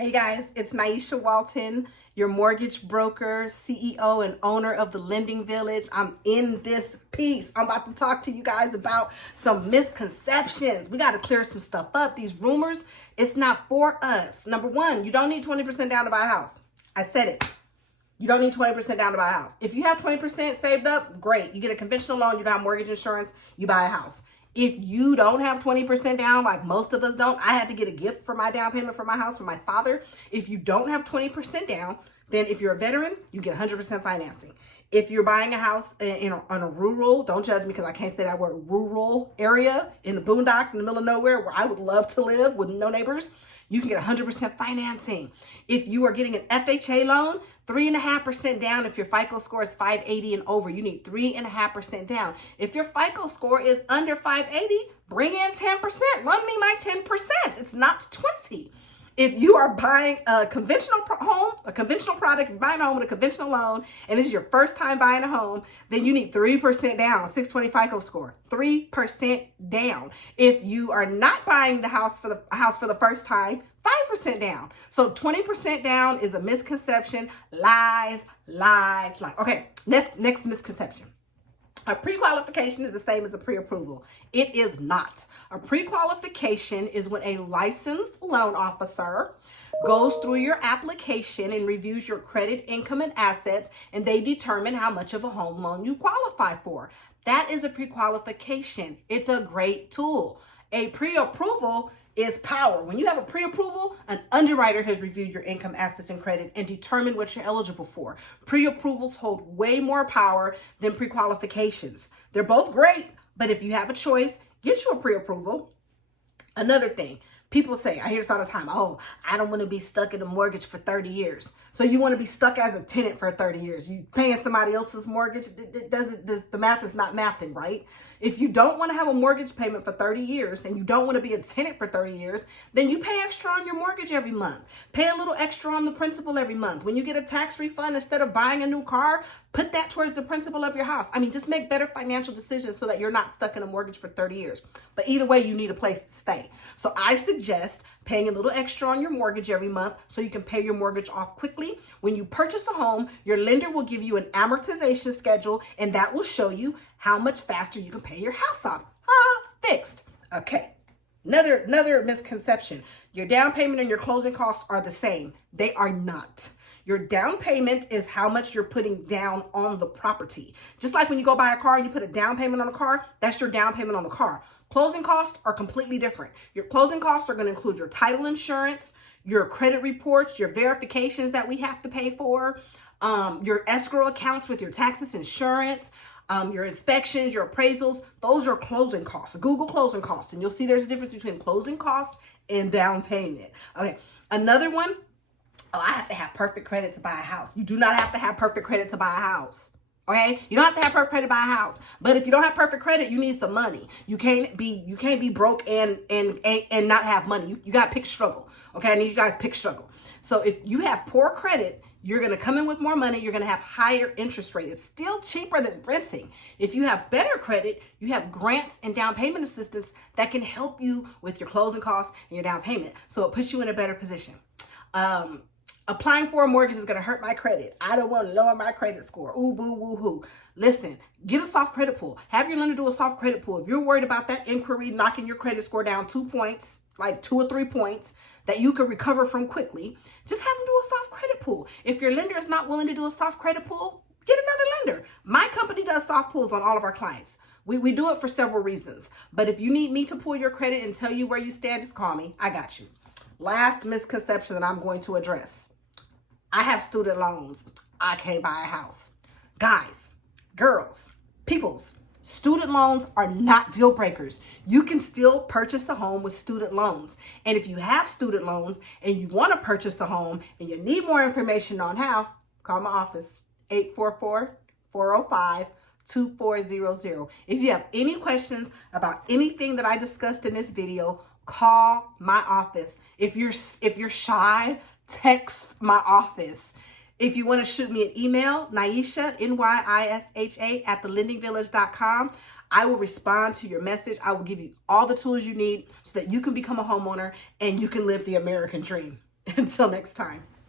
Hey guys, it's Naisha Walton, your mortgage broker, CEO, and owner of the Lending Village. I'm in this piece. I'm about to talk to you guys about some misconceptions. We got to clear some stuff up. These rumors, it's not for us. Number one, you don't need 20% down to buy a house. I said it. You don't need 20% down to buy a house. If you have 20% saved up, great. You get a conventional loan, you don't have mortgage insurance, you buy a house. If you don't have 20% down, like most of us don't, I had to get a gift for my down payment for my house from my father. If you don't have 20% down, then if you're a veteran, you get 100% financing. If you're buying a house on a rural, don't judge me because I can't say that word, rural area in the boondocks in the middle of nowhere where I would love to live with no neighbors, you can get 100% financing. If you are getting an FHA loan, 3.5% down. If your FICO score is 580 and over, you need 3.5% down. If your FICO score is under 580, bring in 10%. Run me my 10%. It's not 20. If you are buying a conventional home, a conventional product, buying a home with a conventional loan, and this is your first time buying a home, then you need 3% down, 620 FICO score, 3% down. If you are not buying the house for the first time, 5% down. So 20% down is a misconception. Lies. Okay, next misconception. A pre-qualification is the same as a pre-approval. It is not. A pre-qualification is when a licensed loan officer goes through your application and reviews your credit, income, and assets, and they determine how much of a home loan you qualify for. That is a pre-qualification. It's a great tool. A pre-approval is power. When you have a pre-approval, an underwriter has reviewed your income, assets, and credit and determined what you're eligible for. Pre-approvals hold way more power than pre-qualifications. They're both great, but if you have a choice, get you a pre-approval. Another thing, people say, I hear this all the time, oh, I don't want to be stuck in a mortgage for 30 years. So you want to be stuck as a tenant for 30 years. You paying somebody else's mortgage, the math is not mathing, right? If you don't want to have a mortgage payment for 30 years and you don't want to be a tenant for 30 years, then you pay extra on your mortgage every month. Pay a little extra on the principal every month. When you get a tax refund, instead of buying a new car, put that towards the principal of your house. I mean, just make better financial decisions so that you're not stuck in a mortgage for 30 years. But either way, you need a place to stay. So I suggest paying a little extra on your mortgage every month so you can pay your mortgage off quickly. When you purchase a home, your lender will give you an amortization schedule, and that will show you how much faster you can pay your house off. Fixed. Okay. Another misconception. Your down payment and your closing costs are the same. They are not. Your down payment is how much you're putting down on the property. Just like when you go buy a car and you put a down payment on a car, that's your down payment on the car. Closing costs are completely different. Your closing costs are going to include your title insurance, your credit reports, your verifications that we have to pay for, your escrow accounts with your taxes, insurance, your inspections, your appraisals. Those are closing costs. Google closing costs, and you'll see there's a difference between closing costs and down payment. Okay, another one. Oh, I have to have perfect credit to buy a house. You do not have to have perfect credit to buy a house. Okay, you don't have to have perfect credit to buy a house. But if you don't have perfect credit, you need some money. You can't be broke and not have money. You got to pick struggle. Okay, I need you guys to pick struggle. So if you have poor credit, you're going to come in with more money. You're going to have higher interest rate. It's still cheaper than renting. If you have better credit, you have grants and down payment assistance that can help you with your closing costs and your down payment. So it puts you in a better position. Applying for a mortgage is going to hurt my credit. I don't want to lower my credit score. Ooh, boo, woo, hoo. Listen, get a soft credit pull. Have your lender do a soft credit pull. If you're worried about that inquiry knocking your credit score down 2 points, like 2 or 3 points that you could recover from quickly, just have them do a soft credit pull. If your lender is not willing to do a soft credit pull, get another lender. My company does soft pulls on all of our clients. We do it for several reasons. But if you need me to pull your credit and tell you where you stand, just call me. I got you. Last misconception that I'm going to address. I have student loans. I can't buy a house. Guys, girls, peoples, student loans are not deal breakers. You can still purchase a home with student loans. And if you have student loans and you want to purchase a home and you need more information on how, call my office, 844-405-2400. If you have any questions about anything that I discussed in this video, call my office. If you're shy, text my office. If you want to shoot me an email, Naisha, Nyisha, at thelendingvillage.com, I will respond to your message. I will give you all the tools you need so that you can become a homeowner and you can live the American dream. Until next time.